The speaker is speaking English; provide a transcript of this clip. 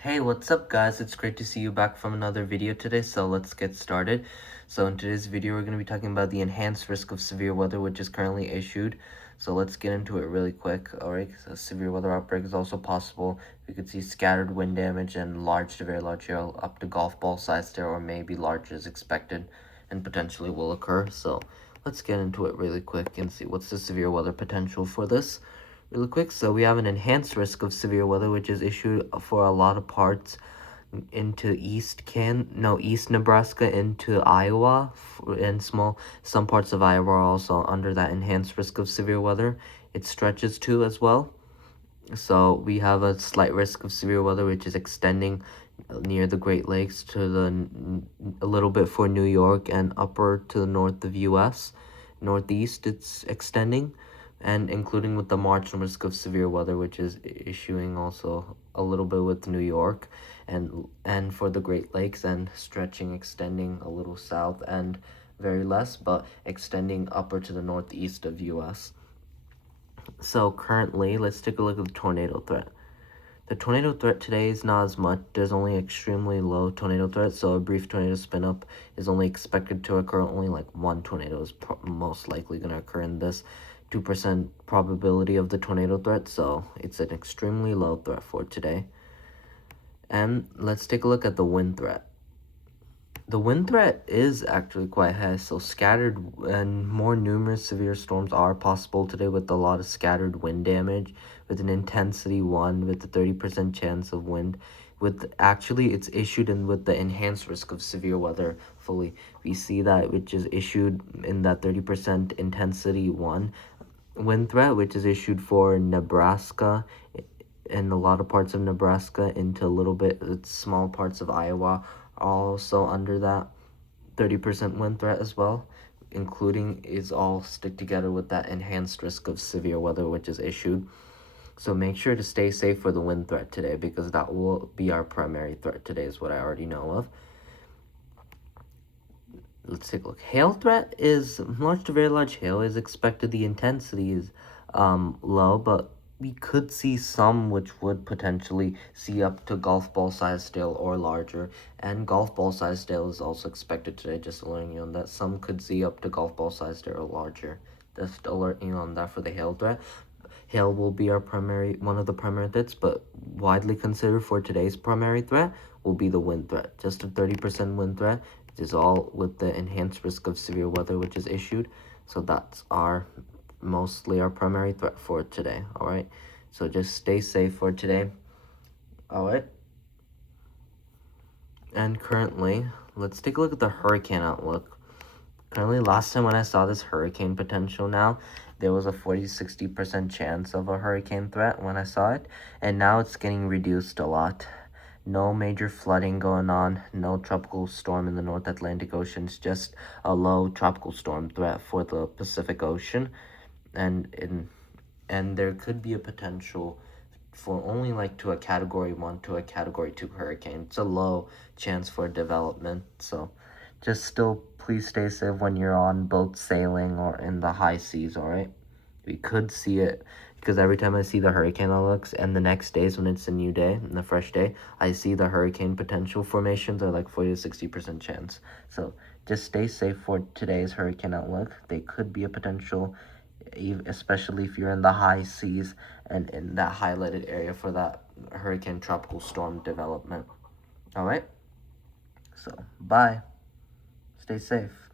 Hey, what's up guys? It's great to see you back from another video today, so let's get started. So in today's video, we're going to be talking about the enhanced risk of severe weather, which is currently issued. So let's get into it really quick. Alright, so severe weather outbreak is also possible. We could see scattered wind damage and large to very large hail up to golf ball size there, or maybe large is expected and potentially will occur. So let's get into it really quick and see what's the severe weather potential for this. Really quick, so we have an enhanced risk of severe weather, which is issued for a lot of parts into East Nebraska into Iowa, and some parts of Iowa are also under that enhanced risk of severe weather. It stretches to as well. So we have a slight risk of severe weather, which is extending near the Great Lakes to a little bit for New York and upper to the north of U.S. Northeast it's extending, and including with the March risk of severe weather, which is issuing also a little bit with New York and for the Great Lakes, and extending a little south and very less, but extending upper to the northeast of U.S. So currently, let's take a look at the tornado threat. The tornado threat today is not as much. There's only extremely low tornado threat, so a brief tornado spin up is only expected to occur. Only like one tornado is most likely going to occur in this 2% probability of the tornado threat, so it's an extremely low threat for today. And let's take a look at the wind threat. The wind threat is actually quite high, so scattered and more numerous severe storms are possible today, with a lot of scattered wind damage, with an intensity 1, with a 30% chance of wind. It's issued in with the enhanced risk of severe weather fully. We see that, which is issued in that 30% intensity 1 wind threat, which is issued for Nebraska and a lot of parts of Nebraska, into a little bit small parts of Iowa are also under that 30% wind threat as well, including is all stick together with that enhanced risk of severe weather, which is issued. So make sure to stay safe for the wind threat today, because that will be our primary threat today, is what I already know of. Let's take a look. Hail threat is large to very large hail is expected. The intensity is low, but we could see some which would potentially see up to golf ball size hail or larger. And golf ball size hail is also expected today, just alerting you on that. Some could see up to golf ball size hail or larger. Just alerting you on that for the hail threat. Hail will be one of the primary threats, but widely considered for today's primary threat will be the wind threat. Just a 30% wind threat. It is all with the enhanced risk of severe weather, which is issued. So that's mostly our primary threat for today. All right. So just stay safe for today. All right. And currently, let's take a look at the hurricane outlook. Currently, last time when I saw this hurricane potential, now there was a 40-60% chance of a hurricane threat when I saw it, and now it's getting reduced a lot. No major flooding going on, no tropical storm in the North Atlantic Ocean. It's just a low tropical storm threat for the Pacific Ocean, and there could be a potential for only like to a category 1 to a category 2 hurricane. It's a low chance for development, so just still please stay safe when you're on boats sailing or in the high seas. All right, we could see it, because every time I see the hurricane outlooks, and the next days when it's a new day and a fresh day, I see the hurricane potential formations are like 40-60% chance. So just stay safe for today's hurricane outlook. They could be a potential, especially if you're in the high seas and in that highlighted area for that hurricane tropical storm development. All right, so bye, stay safe.